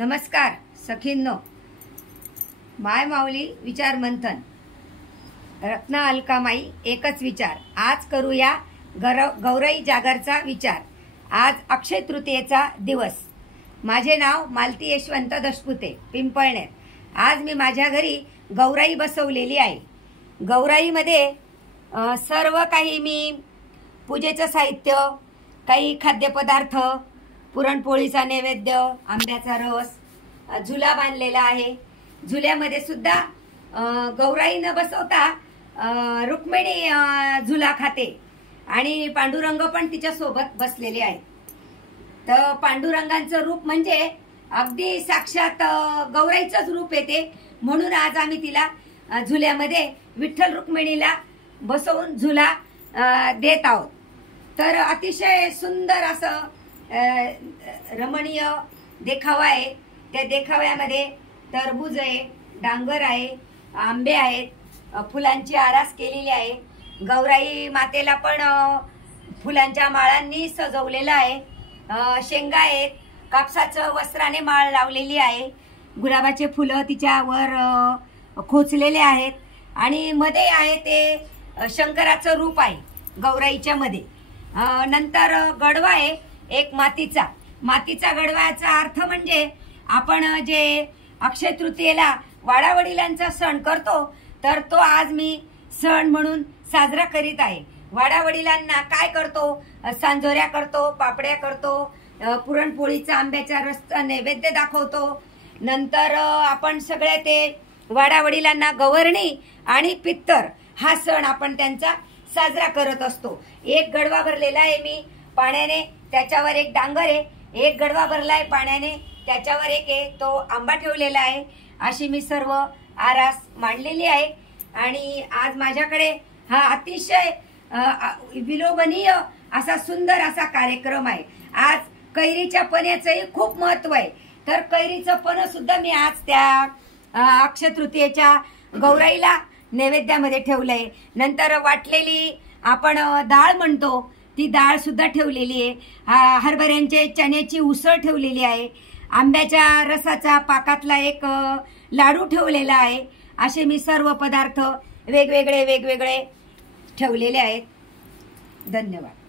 नमस्कार सखींनो, माय माऊली विचार मंथन, रत्ना अलकामाई एकच विचार। आज करूया गौराई जागरचा विचार। आज अक्षय तृतीयेचा दिवस। माझे नाव मालती यशवंत दशपुते, पिंपळनेर। आज मी माझ्या घरी गौराई बसवलेली आहे। गौराईमध्ये सर्व काही मी पूजेचं साहित्य, काही खाद्यपदार्थ, पुरणपोळीचा नैवेद्य, आंब्याचा रस, झुला बांधलेला आहे। झुल्यामध्ये सुद्धा गौराई न बसवता रुक्मिणी झुला खाते आणि पांडुरंग पण तिच्या सोबत बसलेले आहेत। तर पांडुरंगांचं रूप म्हणजे अगदी साक्षात गौराईचंच रूप येते, म्हणून आज आम्ही तिला झुल्यामध्ये विठ्ठल रुक्मिणीला बसवून झुला देत आहोत। तर अतिशय सुंदर असं रमणीय देखावा आहे। त्या देखाव्यामध्ये टरबूज आहे, डांगर आहे, आंबे आहेत, फुलांची आरास केलेली आहे। गौराई मातेला पण फुलांच्या माळांनी सजवलेलं आहे। शेंगा आहेत, कापसाचं वस्त्राने माळ लावलेली आहे, गुलाबाचे फुलं तिच्यावर खोचलेले आहेत आणि मध्ये आहे ते शंकराचं रूप आहे गौराईच्या मध्ये। नंतर गडवा आहे एक मातीचा गडवाचा अर्थ म्हणजे आपण जे अक्षय तृतीयेला वाडावडिलांचा सण करतो, तर तो आज मी सण म्हणून साजरा करीत आहे। वाडावडिलांना काय करतो, सांजोऱ्या करतो, पापड्या करतो, पुरणपोळीचा आंब्याचा रसचा नैवेद्य दाखवतो। नंतर आपण सगळे ते वाडावडिलांना गवरणी आणि पित्तर हा सण आपण त्यांचा साजरा करत असतो। एक गडवा भरलेला आहे मी पाण्याने, त्याच्यावर एक डांगर आहे, एक गडवा भरलाय पाण्याने, त्याच्यावर एक आहे तो आंबा ठेवलेला आहे। अशी मी सर्व आरास मांडलेली आहे आणि आज माझ्याकडे हा अतिशय विलोभनीय असा सुंदर असा कार्यक्रम आहे। आज कैरीच्या पन्याचंही खूप महत्व आहे, तर कैरीचं पण सुद्धा मी आज त्या अक्षय तृतीयेच्या गौराईला नैवेद्यामध्ये ठेवलंय। नंतर वाटलेली आपण डाळ म्हणतो, ती डाळ सुद्धा ठेवलेली आहे। हरभऱ्यांचे चण्याची उसळ ठेवलेली आहे। आंब्याच्या रसाचा पाकातला एक लाडू ठेवलेला आहे। असे मी सर्व पदार्थ वेगवेगळे ठेवलेले आहेत। धन्यवाद।